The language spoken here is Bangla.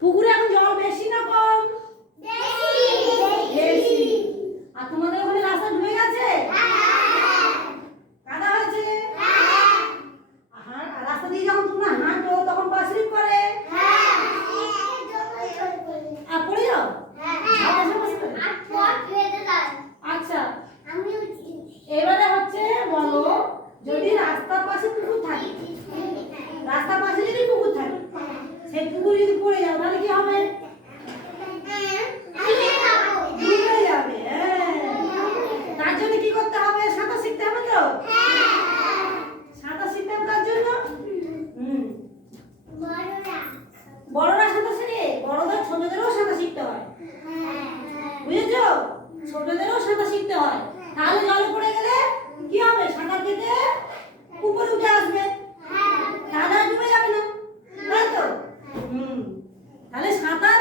পুকুরে এখন জল বেশি না কম? বেশি। আর তোমাদের ওখানে রাস্তা ডুবে গেছে? কাদা হয়েছে? রাস্তা দিয়ে যখন তোমরা হাঁটো তখন পা স্লিপ করে? আর পড়ে যাও? আচ্ছা, এবারে হচ্ছে বলো, যদি রাস্তার পাশে পুকুর থাকে, রাস্তার পাশে যদি পুকুর থাকে, সেই পুকুরে যদি পড়ে যাও তাহলে কি হবে? ডুবে যাবে। তার জন্য কি করতে হবে? সাঁতার শিখতে হবে তো? সাঁতার শিখতে হবে তার জন্য বড়রা সাঁতার শেখে, বড়দের ছোটদেরও সাঁতার শিখতে হয়, বুঝেছো? ছোটদেরও সাঁতার শিখতে হয়। তাহলে জলে পড়ে গেলে কি হবে? সাঁতার কেটে উপরে উঠে আসবে, কাদা ডুবে যাবে না, তাই তো? তাহলে সাঁতার